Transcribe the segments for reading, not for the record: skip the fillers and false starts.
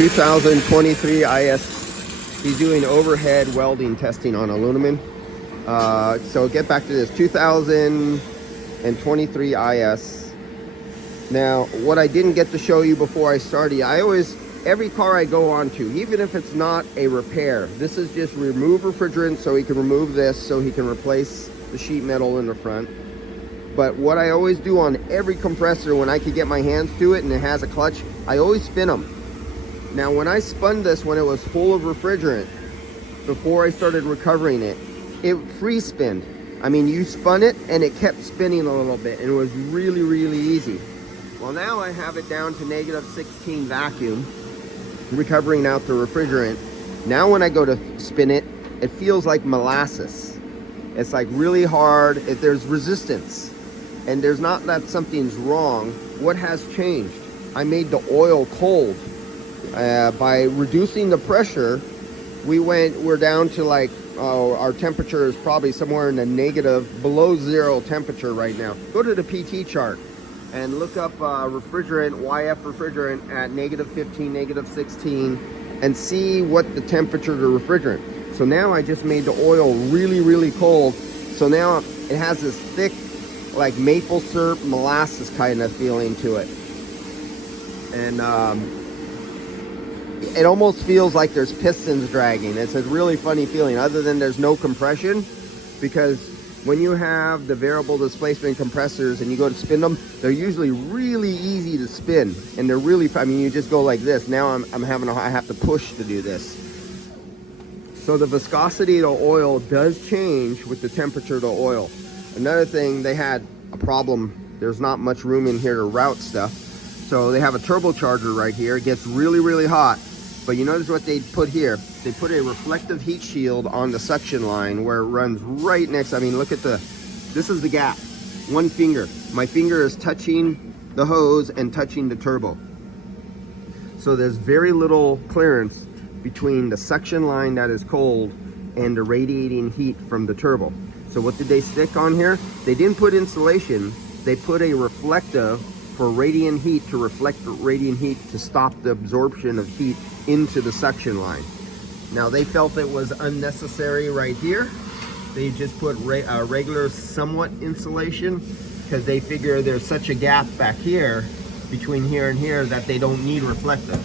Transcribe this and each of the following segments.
2023 IS. He's doing overhead welding testing on aluminum. So get back to this 2023 IS. Now, what I didn't get to show you before I started, every car I go on to, even if it's not a repair, this is just remove refrigerant, so he can remove this, so he can replace the sheet metal in the front. But what I always do on every compressor when I can get my hands to it and it has a clutch, I always spin them. Now, when I spun this when it was full of refrigerant, before I started recovering it, it free spinned. I mean, you spun it and it kept spinning a little bit, and it was really, really easy. Well, now I have it down to -16 vacuum, recovering out the refrigerant. Now when I go to spin it, it feels like molasses. It's like really hard. There's resistance, and there's not that something's wrong. What has changed? I made the oil cold. By reducing the pressure, we're down to like, our temperature is probably somewhere in the below zero temperature right now. Go to the PT chart and look up refrigerant, YF refrigerant at -15, -16, and see what the temperature of the refrigerant. So now I just made the oil really, really cold. So now it has this thick, like maple syrup, molasses kind of feeling to it. And it almost feels like there's pistons dragging. It's a really funny feeling, other than there's no compression, because when you have the variable displacement compressors and you go to spin them, they're usually really easy to spin, and they're really, I mean, you just go like this. Now I have to push to do this. So the viscosity of the oil does change with the temperature of the oil. Another thing, they had a problem. There's not much room in here to route stuff. So they have a turbocharger right here. It gets really, really hot. But you notice what they put here? They put a reflective heat shield on the suction line where it runs right next. I mean, look at this is the gap. One finger. My finger is touching the hose and touching the turbo. So there's very little clearance between the suction line that is cold and the radiating heat from the turbo. So what did they stick on here? They didn't put insulation. They put a reflective for radiant heat, to reflect the radiant heat to stop the absorption of heat into the suction line. Now they felt it was unnecessary right here. They just put a regular somewhat insulation, because they figure there's such a gap back here between here and here that they don't need reflective.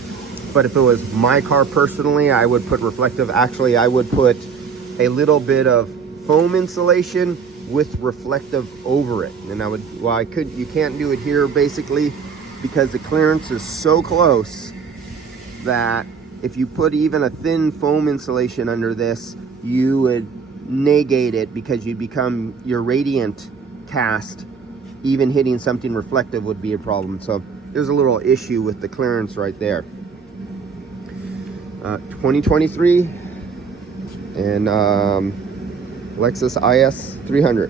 But if it was my car personally, I would put reflective. Actually, I would put a little bit of foam insulation with reflective over it. And you can't do it here basically, because the clearance is so close that if you put even a thin foam insulation under this, you would negate it, because you'd become your radiant cast. Even hitting something reflective would be a problem. So there's a little issue with the clearance right there. 2023 and Lexus IS 300.